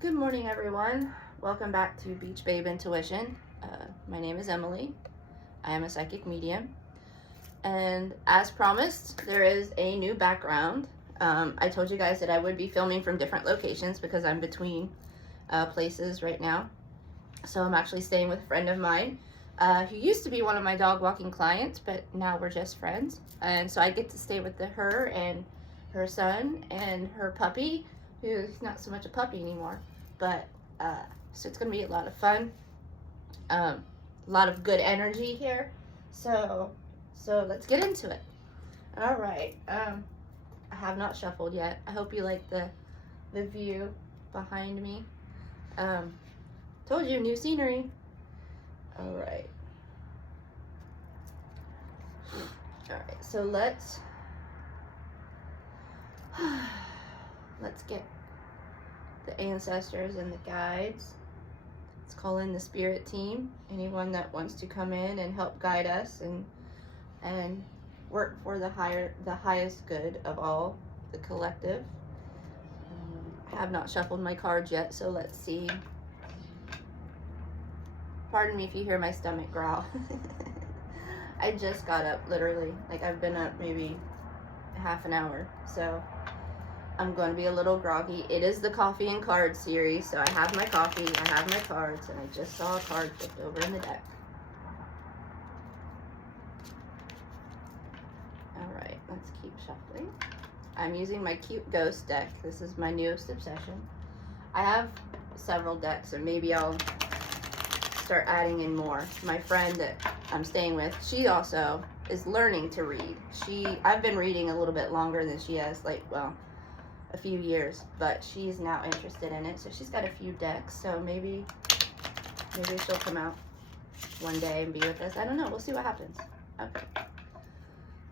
Good morning, everyone. Welcome back to Beach Babe Intuition. My name is Emily. I am a psychic medium. And as promised, there is a new background. I told you guys that I would be filming from different locations because I'm between places right now. So I'm actually staying with a friend of mine who used to be one of my dog walking clients, but now we're just friends. And so I get to stay with her and her son and her puppy, who's not so much a puppy anymore. But so it's gonna be a lot of fun, a lot of good energy here. So let's get into it. All right. I have not shuffled yet. I hope you like the view behind me. Told you, new scenery. All right. All right. So let's get the ancestors and the guides. Let's call in the spirit team. Anyone that wants to come in and help guide us and work for the highest good of all, the collective. I have not shuffled my cards yet, so let's see. Pardon me if you hear my stomach growl. I just got up, literally. Like, I've been up maybe half an hour, so I'm going to be a little groggy. It is the coffee and cards series, so I have my coffee, I have my cards, and I just saw a card flipped over in the deck. All right, let's keep shuffling. I'm using my cute ghost deck. This is my newest obsession. I have several decks, and maybe I'll start adding in more. My friend that I'm staying with, she also is learning to read. I've been reading a little bit longer than she has, like, well, a few years, but she's now interested in it, so she's got a few decks. So maybe she'll come out one day and be with us. I don't know. We'll see what happens. Okay.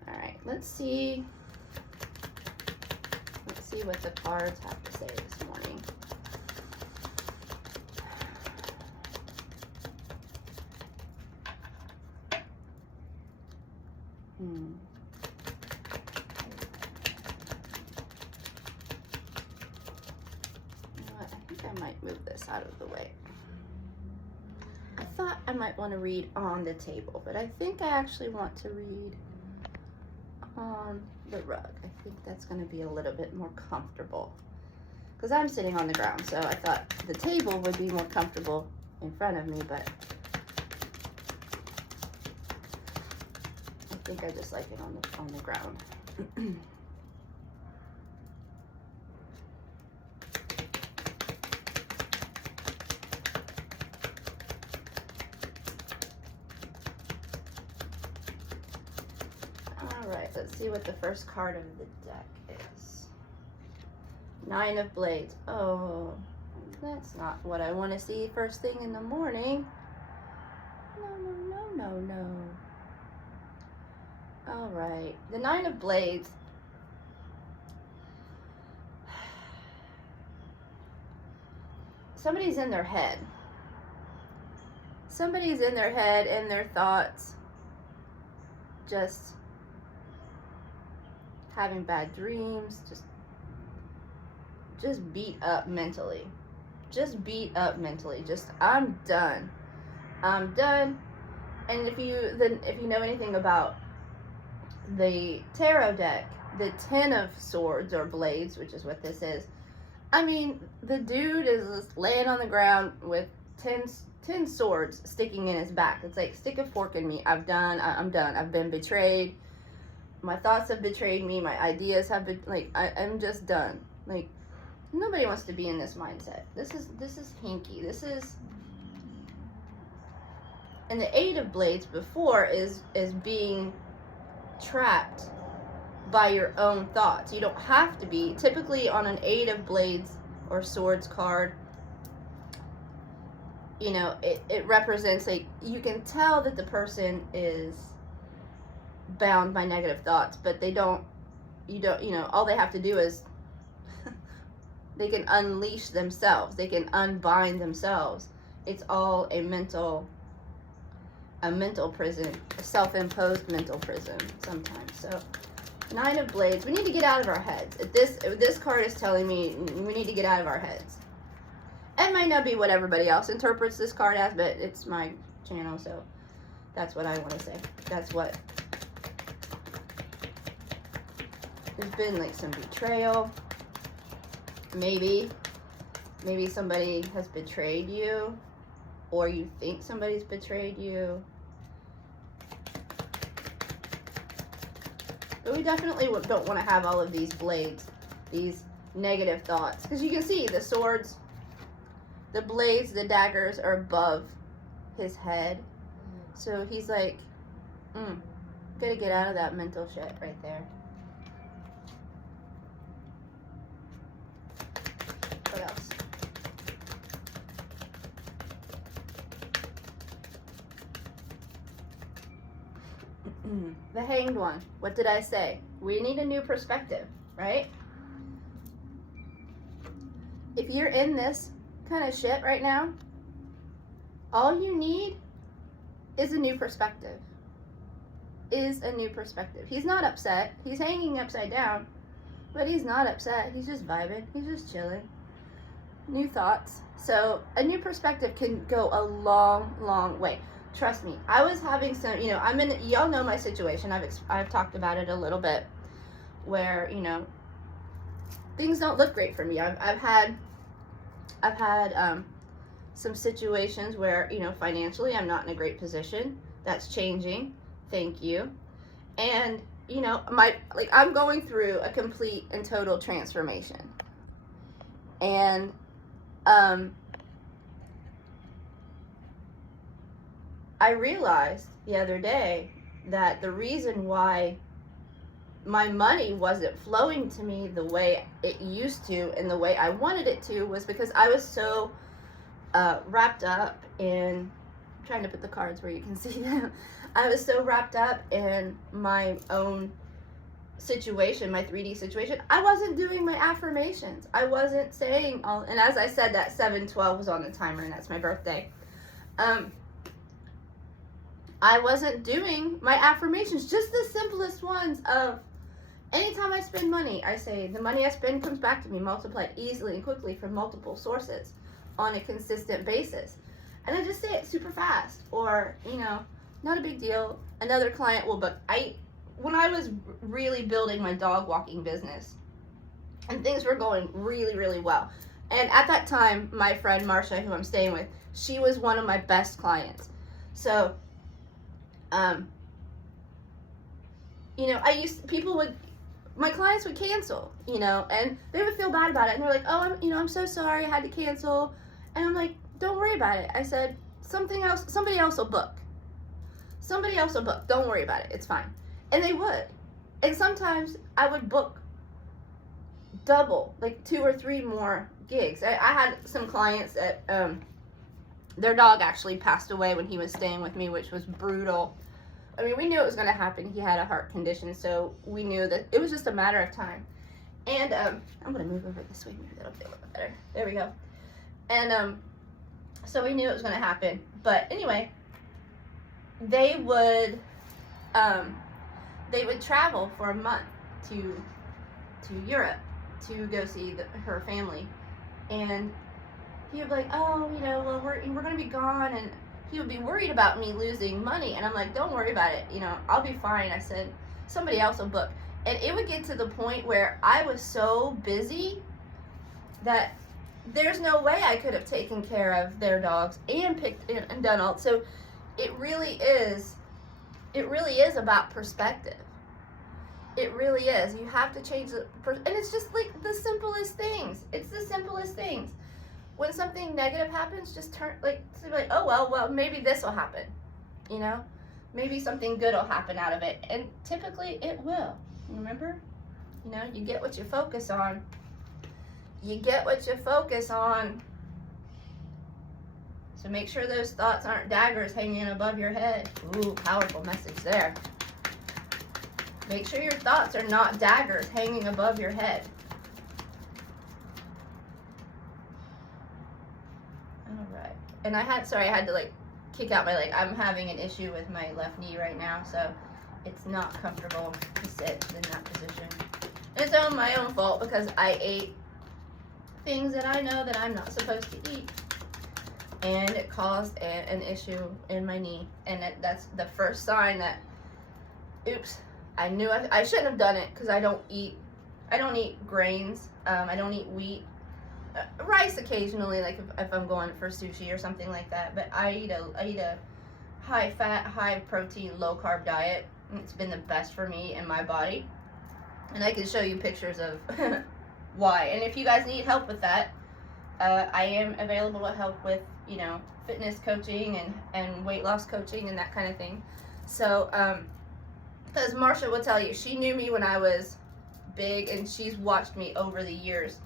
All right. Let's see what the cards have to say this morning. I might move this out of the way. I thought I might want to read on the table, but I think I actually want to read on the rug. I think that's going to be a little bit more comfortable because I'm sitting on the ground, so I thought the table would be more comfortable in front of me, but I think I just like it on the ground. Alright, let's see what the first card of the deck is. Nine of Blades. Oh, that's not what I want to see first thing in the morning. No. Alright, the Nine of Blades. Somebody's in their head. Somebody's in their head and their thoughts, just having bad dreams, just beat up mentally. Just, I'm done. And if you know anything about the tarot deck, the 10 of swords or blades, which is what this is, I mean, the dude is just laying on the ground with 10 swords sticking in his back. It's like, stick a fork in me. I'm done. I've been betrayed. My thoughts have betrayed me. My ideas have been, like, I'm just done. Like, nobody wants to be in this mindset. This is hinky. This is, and the Eight of Blades before is being trapped by your own thoughts. You don't have to be. Typically on an Eight of Blades or Swords card, you know, it represents, like, you can tell that the person is bound by negative thoughts, but you know, all they have to do is they can unleash themselves. They can unbind themselves. It's all a mental prison, a self-imposed mental prison sometimes. So Nine of Blades, we need to get out of our heads. This card is telling me we need to get out of our heads. It might not be what everybody else interprets this card as, but it's my channel, so that's what I want to say. That's what. There's been like some betrayal. Maybe somebody has betrayed you, or you think somebody's betrayed you. But we definitely don't want to have all of these blades, these negative thoughts. Because you can see the swords, the blades, the daggers are above his head. So he's like, gotta get out of that mental shit right there. What else? The Hanged One. What did I say? We need a new perspective, right? If you're in this kind of shit right now, all you need is a new perspective. He's not upset. He's hanging upside down, but he's not upset. He's just vibing. He's just chilling. New thoughts. So a new perspective can go a long, long way. Trust me. I was having some, y'all know my situation. I've talked about it a little bit, where, things don't look great for me. I've had some situations where, financially I'm not in a great position. That's changing. Thank you. And, I'm going through a complete and total transformation. And, I realized the other day that the reason why my money wasn't flowing to me the way it used to and the way I wanted it to was because I was so wrapped up in, I'm trying to put the cards where you can see them. I was so wrapped up in my own situation, my 3D situation. I wasn't doing my affirmations. I wasn't saying all, and as I said, that 7/12 was on the timer, and that's my birthday. I wasn't doing my affirmations, just the simplest ones of, anytime I spend money, I say, the money I spend comes back to me multiplied easily and quickly from multiple sources on a consistent basis. And I just say it super fast, or, not a big deal. Another client will book. When I was really building my dog walking business, and things were going really, really well. And at that time, my friend Marsha, who I'm staying with, she was one of my best clients. So, my clients would cancel, and they would feel bad about it. And they're like, oh, I'm so sorry I had to cancel. And I'm like, don't worry about it. I said, somebody else will book. Don't worry about it. It's fine. And they would. And sometimes I would book double, like 2 or 3 more gigs. I had some clients that, their dog actually passed away when he was staying with me, which was brutal. I mean, we knew it was going to happen. He had a heart condition, so we knew that it was just a matter of time. And I'm going to move over this way. Maybe that'll be a little bit better. There we go. And so we knew it was going to happen. But anyway, they would travel for a month to Europe to go see her family. And he would be like, oh, well, we're going to be gone, and he would be worried about me losing money. And I'm like, don't worry about it. I'll be fine. I said, somebody else will book. And it would get to the point where I was so busy that there's no way I could have taken care of their dogs and picked and done all. So it really is about perspective. It really is. You have to change and it's just like the simplest things. It's the simplest things. When something negative happens, just say like, oh, well, maybe this will happen. Maybe something good will happen out of it. And typically it will. Remember? You get what you focus on. So make sure those thoughts aren't daggers hanging above your head. Ooh, powerful message there. Make sure your thoughts are not daggers hanging above your head. Alright. And I had to kick out my leg. I'm having an issue with my left knee right now, so it's not comfortable to sit in that position. And it's my own fault because I ate things that I know that I'm not supposed to eat. And it caused an issue in my knee. And that's the first sign that, oops, I knew I shouldn't have done it, because I don't eat grains. I don't eat wheat. Rice occasionally, like if I'm going for sushi or something like that. But I eat a high fat, high protein, low carb diet. It's been the best for me and my body. And I can show you pictures of why. And if you guys need help with that, I am available to help with, fitness coaching and weight loss coaching and that kind of thing. So, because Marsha will tell you, she knew me when I was big, and she's watched me over the years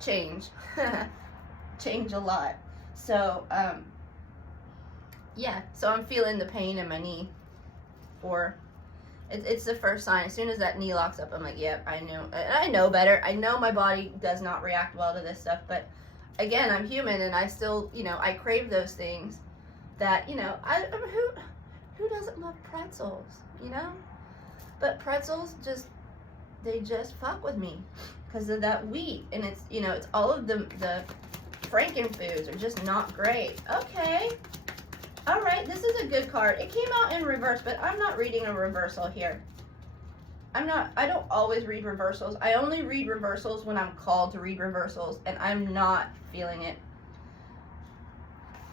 change a lot. So yeah, so I'm feeling the pain in my knee, or it's the first sign. As soon as that knee locks up, I'm like, yep, I know better. I know my body does not react well to this stuff, but again, I'm human, and I still, I crave those things that, who doesn't love pretzels, But pretzels they just fuck with me because of that wheat, and it's all of the Frankenfoods are just not great. Okay. All right, this is a good card. It came out in reverse, but I'm not reading a reversal here. I don't always read reversals. I only read reversals when I'm called to read reversals, and I'm not feeling it.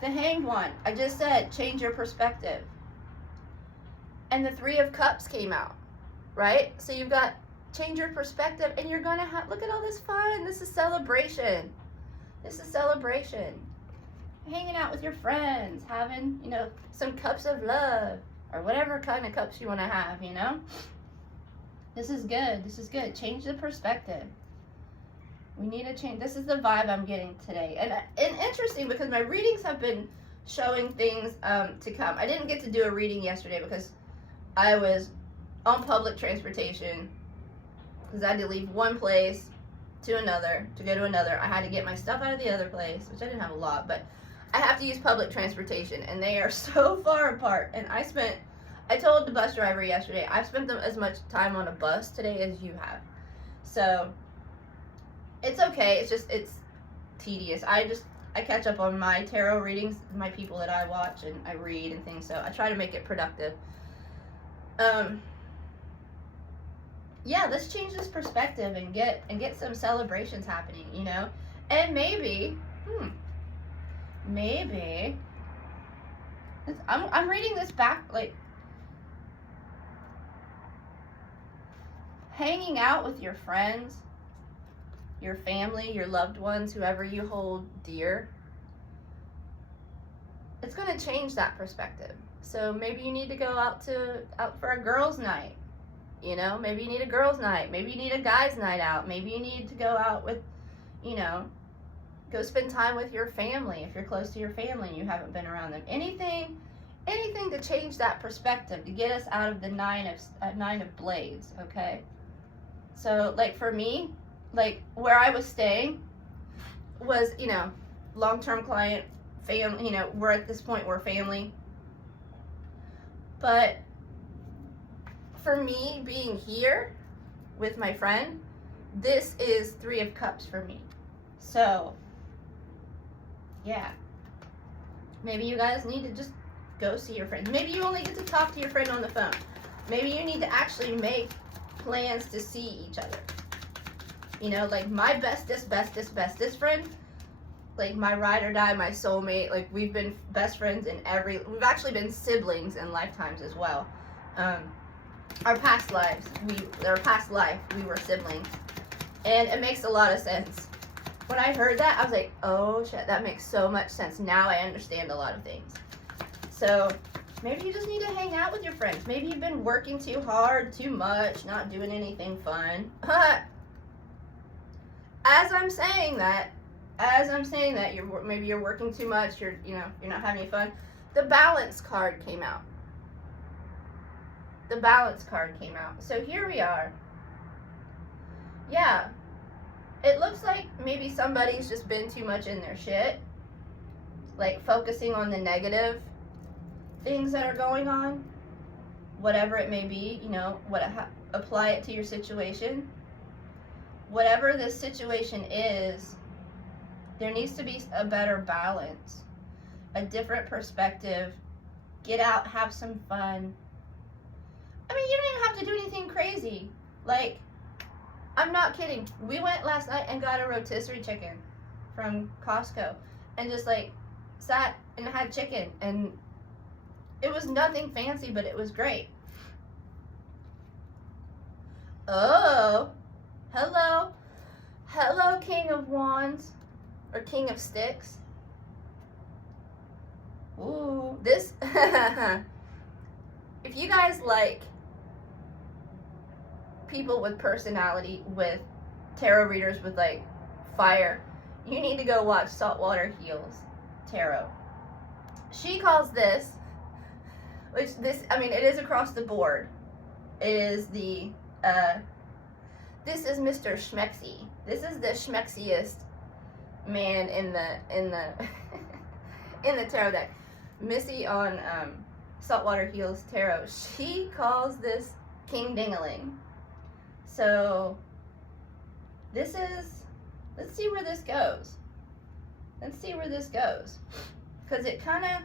The Hanged One, I just said, change your perspective. And the Three of Cups came out, right? So you've got change your perspective, and you're gonna have, look at all this fun. This is celebration. This is celebration. Hanging out with your friends, having, some cups of love, or whatever kind of cups you want to have, This is good. This is good. Change the perspective. We need to change. This is the vibe I'm getting today. And interesting, because my readings have been showing things to come. I didn't get to do a reading yesterday because I was on public transportation, because I had to leave one place to another to go to another. I had to get my stuff out of the other place, which I didn't have a lot, but I have to use public transportation, and they are so far apart. And I told the bus driver yesterday, I've spent as much time on a bus today as you have. So it's okay. It's tedious. I catch up on my tarot readings, my people that I watch and I read and things. So I try to make it productive. Yeah, let's change this perspective and get some celebrations happening, And maybe, I'm reading this back, like, hanging out with your friends, your family, your loved ones, whoever you hold dear, it's going to change that perspective. So maybe you need to go out for a girls' night. Maybe you need a girls' night. Maybe you need a guys' night out. Maybe you need to go out with, go spend time with your family if you're close to your family and you haven't been around them. Anything to change that perspective, to get us out of the nine of blades, okay? So, like, for me, like, where I was staying was, long-term client, family, we're at this point, we're family. But for me, being here with my friend, this is Three of Cups for me. So, yeah. Maybe you guys need to just go see your friend. Maybe you only get to talk to your friend on the phone. Maybe you need to actually make plans to see each other. Like my bestest friend, like my ride or die, my soulmate, like we've been best friends we've actually been siblings in lifetimes as well. Our past life, we were siblings. And it makes a lot of sense. When I heard that, I was like, oh shit, that makes so much sense. Now I understand a lot of things. So maybe you just need to hang out with your friends. Maybe you've been working too hard, too much, not doing anything fun. As I'm saying that, maybe you're working too much, you're not having any fun. The Balance card came out. So here we are. Yeah. It looks like maybe somebody's just been too much in their shit. Like focusing on the negative things that are going on. Whatever it may be, apply it to your situation. whatever this situation is, there needs to be a better balance, a different perspective. Get out, have some fun. I mean, you don't even have to do anything crazy. Like, I'm not kidding. We went last night and got a rotisserie chicken from Costco and just like sat and had chicken, and it was nothing fancy, but it was great. Oh, hello. Hello, King of Wands. Or King of Sticks. Ooh, this. If you guys like people with personality, with tarot readers with like fire, you need to go watch Saltwater Heals Tarot. She calls this, which this, I mean, it is across the board. It is the, this is Mr. Schmexy. This is the schmexiest man in the in the tarot deck. Missy on Saltwater Heals Tarot, she calls this King Dingaling. So this is, let's see where this goes. Let's see where this goes, because it kind of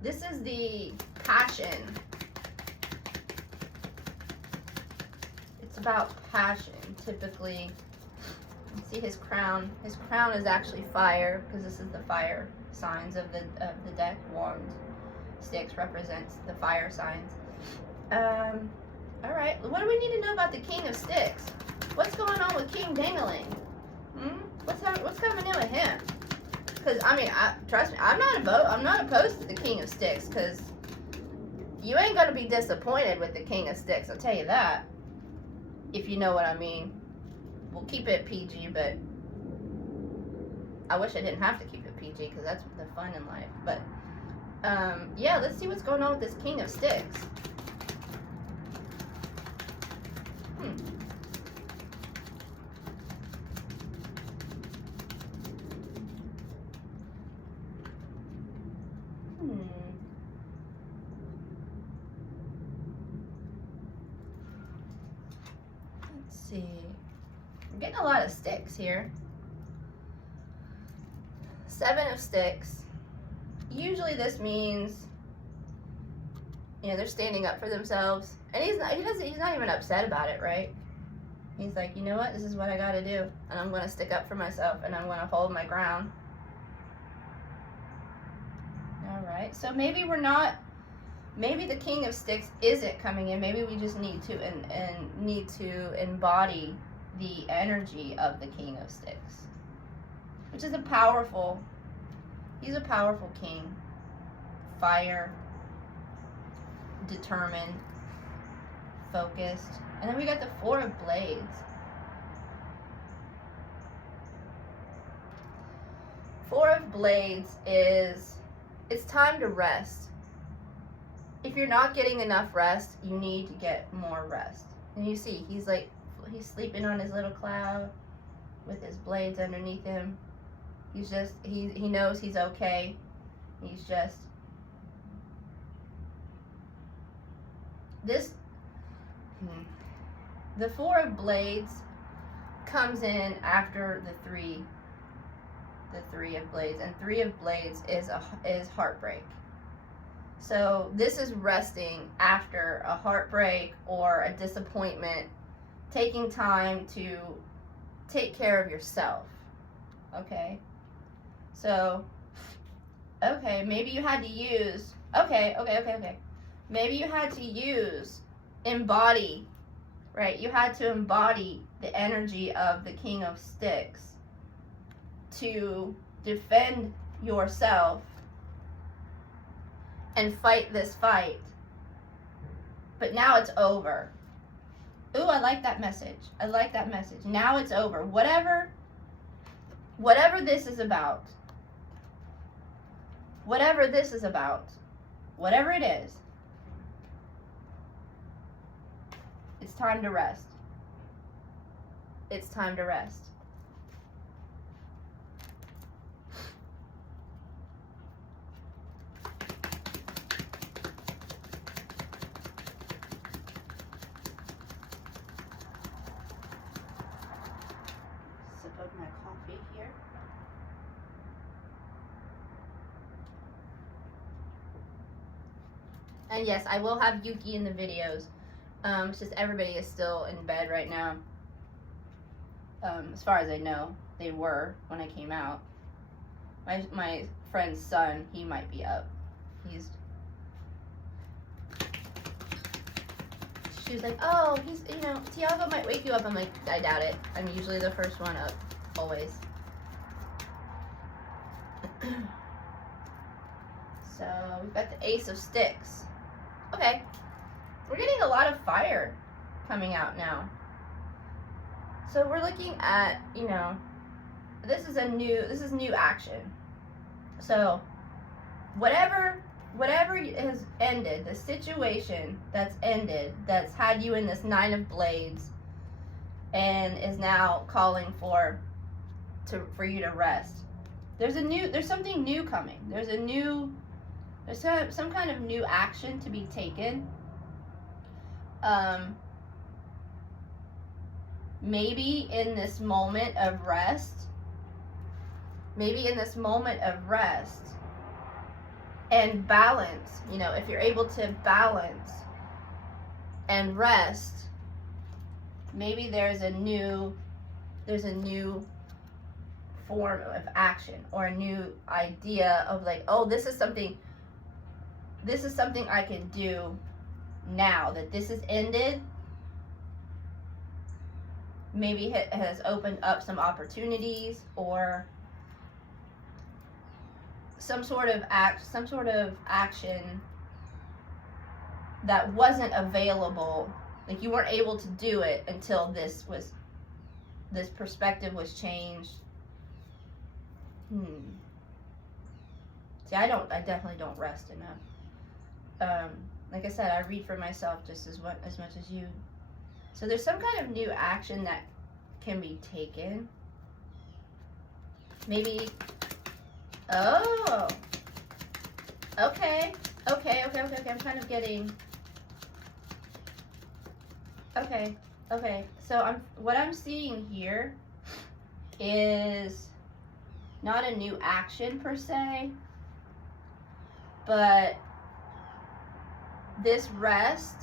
this is the passion. It's about passion, typically. See his crown. His crown is actually fire, because this is the fire signs of the deck. Wand, sticks represents the fire signs. All right. What do we need to know about the King of Sticks? What's going on with King Dingaling? What's coming in with him? Because I mean, trust me, I'm not opposed to the King of Sticks, because you ain't gonna be disappointed with the King of Sticks. I'll tell you that. If you know what I mean. We'll keep it PG, but I wish I didn't have to keep it PG, because that's the fun in life. But yeah, let's see what's going on with this King of Sticks. Let's see. I'm getting a lot of sticks here. 7 of Sticks. Usually this means, you know, they're standing up for themselves. And he's not even upset about it, right? He's like, you know what? This is what I gotta do. And I'm gonna stick up for myself, and I'm gonna hold my ground. Alright, so maybe maybe the King of Sticks isn't coming in. Maybe we just need to embody the energy of the King of Sticks, which is he's a powerful king. Fire, determined, focused. And then we got the 4 of Blades. 4 of Blades is, it's time to rest. If you're not getting enough rest, you need to get more rest. And you see, he's sleeping on his little cloud with his blades underneath him. He's just, he knows he's okay. He's just, the 4 of Blades comes in after the 3 of Blades, and 3 of Blades is heartbreak. So this is resting after a heartbreak or a disappointment, taking time to take care of yourself. Okay? So, okay, maybe you had to use, maybe you had to embody, right? You had to embody the energy of the King of Sticks to defend yourself and fight this fight. But now it's over. Ooh, I like that message. I like that message. Now it's over. Whatever this is about, whatever it is, it's time to rest. It's time to rest. And yes, I will have Yuki in the videos. It's just everybody is still in bed right now. As far as I know, they were when I came out. My friend's son, he might be up. She was like, oh, he's, you know, Tiago might wake you up. I'm like, I doubt it. I'm usually the first one up, always. So we've got the Ace of Sticks. Okay, we're getting a lot of fire coming out now. So we're looking at, you know, this is new action. So whatever has ended, the situation that's ended, that's had you in this 9 of Blades and is now calling for you to rest. There's something new coming. There's some kind of new action to be taken. Maybe in this moment of rest, and balance, you know, if you're able to balance and rest, maybe there's a new form of action or a new idea of like, oh, this is something I can do now that this has ended. Maybe it has opened up some opportunities or some sort of action that wasn't available. Like you weren't able to do it until this perspective was changed. See, I definitely don't rest enough. Like I said, I read for myself just as much as you. So there's some kind of new action that can be taken. Maybe, oh, okay, I'm kind of getting, okay, so what I'm seeing here is not a new action per se, but this rest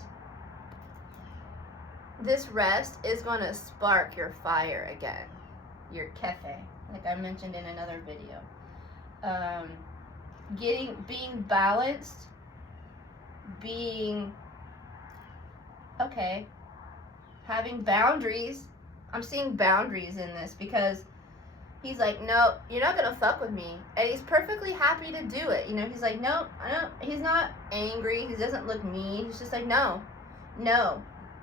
is going to spark your fire again, your kefe, like I mentioned in another video. Being balanced, having boundaries. I'm seeing boundaries in this because he's like, no, you're not gonna fuck with me, and he's perfectly happy to do it. You know, he's like, no, he's not angry. He doesn't look mean. He's just like, no,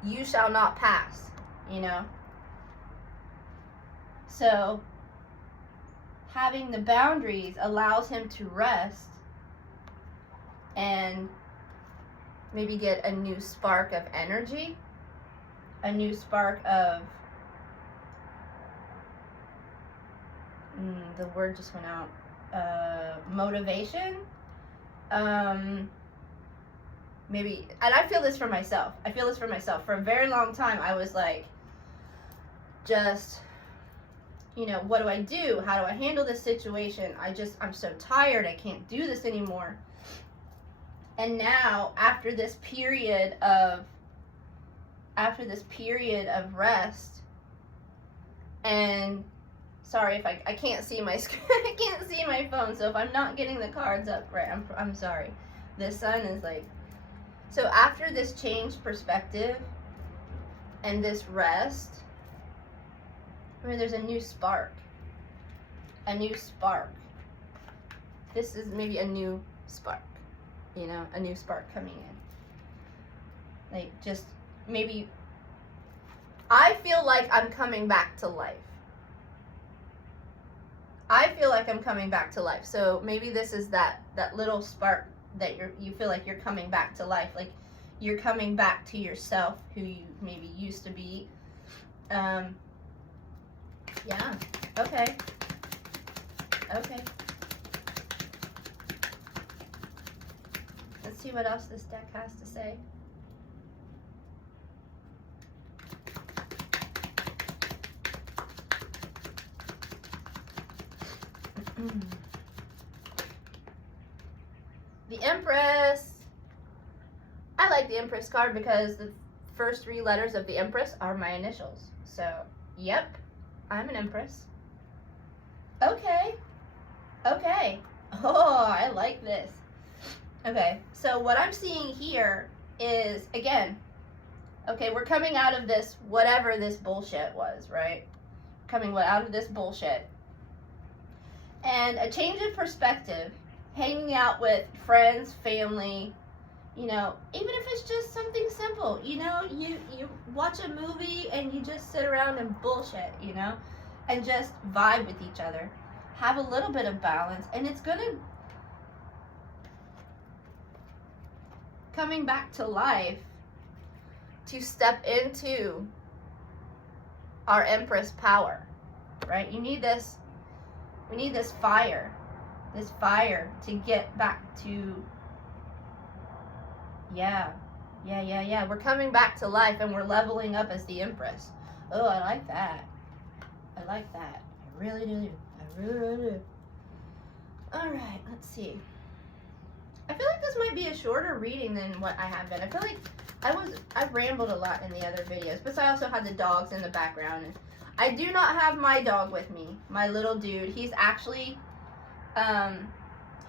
you shall not pass. You know. So having the boundaries allows him to rest and maybe get a new spark of energy, a new spark of the word just went out, motivation, maybe, and I feel this for myself. For a very long time I was like, just, you know, what do I do? How do I handle this situation? I'm so tired, I can't do this anymore. And now, after this period of rest, and sorry if I can't see my screen, I can't see my phone, so if I'm not getting the cards up right, I'm sorry. The sun is like, so after this changed perspective and this rest, I mean, there's a new spark. This is maybe a new spark, you know, a new spark coming in. Like, just maybe, I feel like I'm coming back to life. So maybe this is that little spark that you feel like you're coming back to life. Like, you're coming back to yourself, who you maybe used to be. Yeah, okay. Let's see what else this deck has to say. The Empress. Empress card because the first 3 letters of the Empress are my initials. So, yep, I'm an Empress. Okay. Okay. Oh, I like this. Okay, so what I'm seeing here is, again, okay, we're coming out of this, whatever this bullshit was, right? Coming out of this bullshit. And a change of perspective, hanging out with friends, family, you know, even if it's just something simple, you know, you watch a movie and you just sit around and bullshit, you know, and just vibe with each other. Have a little bit of balance, and it's gonna, coming back to life, to step into our Empress power, right? You need this, we need this fire to get back to, yeah. We're coming back to life and we're leveling up as the Empress. Oh, I like that. I really do. Alright, let's see. I feel like this might be a shorter reading than what I have been. I feel like I've rambled a lot in the other videos, but I also had the dogs in the background. And I do not have my dog with me, my little dude. He's actually,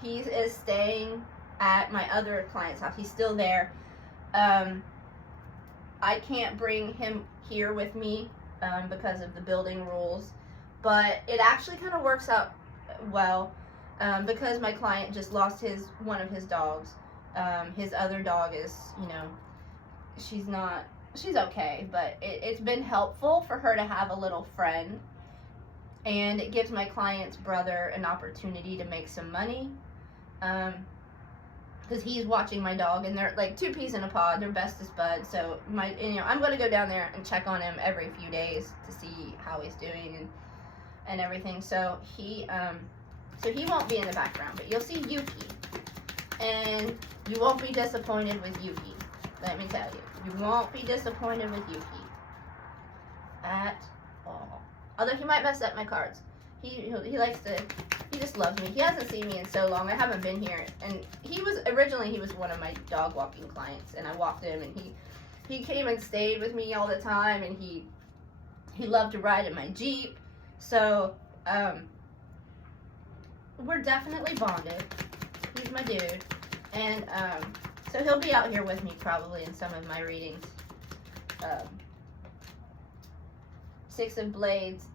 he is staying at my other client's house. He's still there. I can't bring him here with me because of the building rules, but it actually kind of works out well because my client just lost one of his dogs. His other dog is, you know, she's okay, but it's been helpful for her to have a little friend, and it gives my client's brother an opportunity to make some money. Because he's watching my dog, and they're like 2 peas in a pod. They're bestest buds. So I'm gonna go down there and check on him every few days to see how he's doing and everything. So he won't be in the background, but you'll see Yuki, and you won't be disappointed with Yuki. Let me tell you, you won't be disappointed with Yuki at all. Although he might mess up my cards. He likes to. He just loves me. He hasn't seen me in so long. I haven't been here. And originally he was one of my dog walking clients, and I walked him, and he came and stayed with me all the time, and he loved to ride in my Jeep. So, we're definitely bonded. He's my dude. And, so he'll be out here with me probably in some of my readings. 6 of Blades.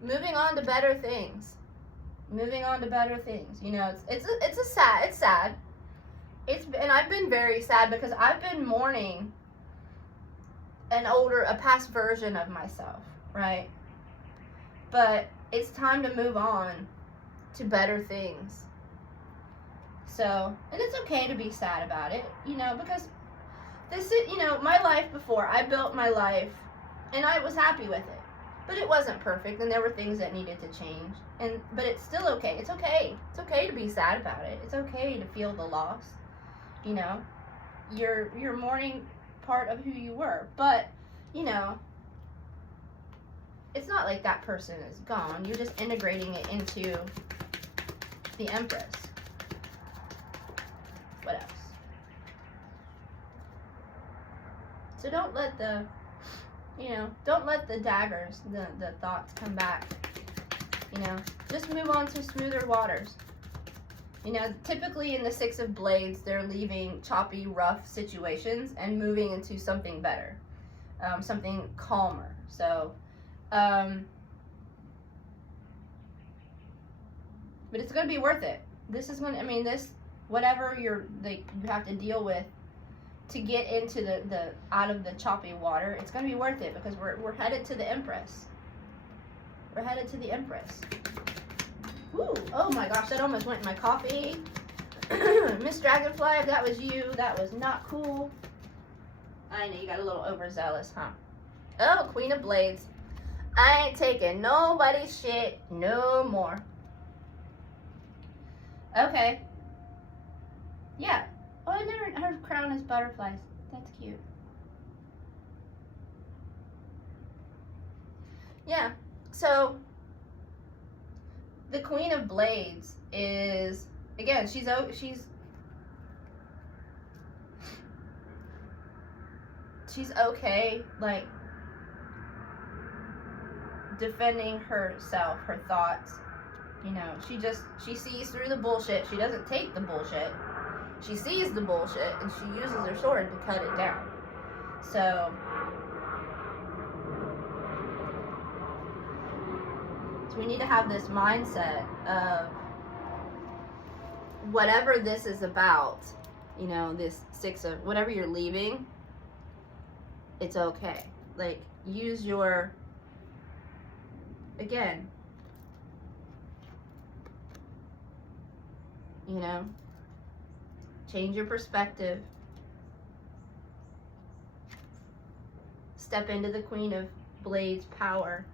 Moving on to better things. You know, it's sad. And I've been very sad because I've been mourning a past version of myself, right? But it's time to move on to better things. So, and it's okay to be sad about it, you know, because this is, you know, my life before, I built my life and I was happy with it. But it wasn't perfect, and there were things that needed to change. But it's still okay. It's okay. It's okay to be sad about it. It's okay to feel the loss. You know, you're mourning part of who you were. But, you know, it's not like that person is gone. You're just integrating it into the Empress. What else? So don't let the daggers, the thoughts come back. You know, just move on to smoother waters. You know, typically in the 6 of Blades, they're leaving choppy, rough situations and moving into something better, something calmer. So, but it's going to be worth it. This is going to, whatever you have to deal with to get into the out of the choppy water, it's going to be worth it because we're headed to the Empress. We're headed to the Empress. Ooh, oh my gosh, that almost went in my coffee. Miss Dragonfly, if that was you, that was not cool. I know, you got a little overzealous, huh? Oh, Queen of Blades. I ain't taking nobody's shit no more. Okay. Yeah. Oh, her crown is butterflies. That's cute. Yeah. So, the Queen of Blades is, again, she's she's okay, like, defending herself, her thoughts. You know, she sees through the bullshit. She doesn't take the bullshit. She sees the bullshit, and she uses her sword to cut it down. So we need to have this mindset of whatever this is about, you know, this 6 of, whatever you're leaving, it's okay. Like, use your, again, you know, change your perspective. Step into the Queen of Blades power.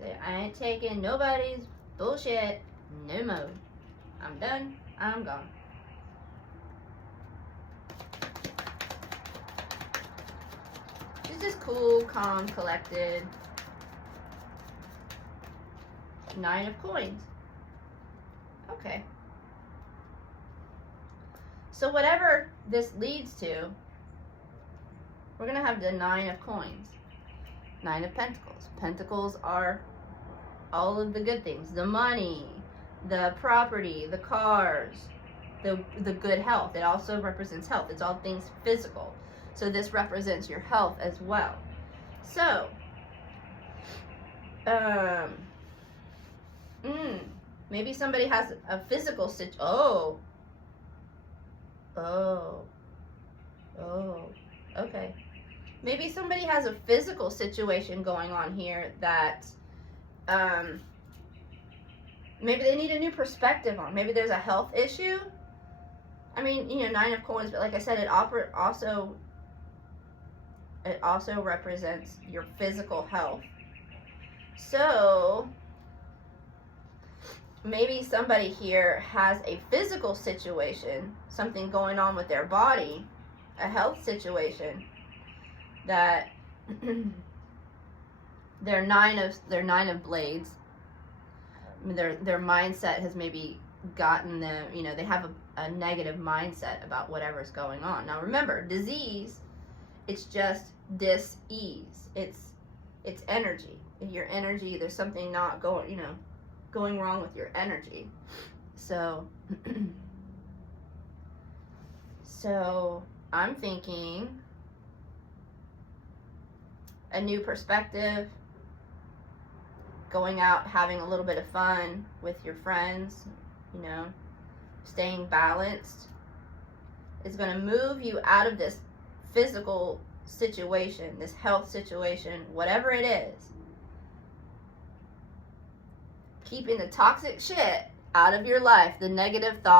Say, I ain't taking nobody's bullshit no more. I'm done. I'm gone. She's just cool, calm, collected. 9 of coins. Okay. So whatever this leads to, we're going to have the 9 of coins. 9 of pentacles. Pentacles are all of the good things. The money, the property, the cars, the good health. It also represents health. It's all things physical. So this represents your health as well. So, maybe somebody has a physical okay. Maybe somebody has a physical situation going on here that, maybe they need a new perspective on. Maybe there's a health issue. I mean, you know, 9 of coins, but like I said, it also represents your physical health. So maybe somebody here has a physical situation, something going on with their body, a health situation that their 9 of blades, I mean, their mindset has maybe gotten them, you know, they have a negative mindset about whatever's going on. Now remember, disease, it's just dis-ease. It's energy. Your energy, there's something not going, you know, going wrong with your energy. So I'm thinking a new perspective, going out, having a little bit of fun with your friends, you know, staying balanced is going to move you out of this physical situation, this health situation, whatever it is. Keeping the toxic shit out of your life, the negative thoughts.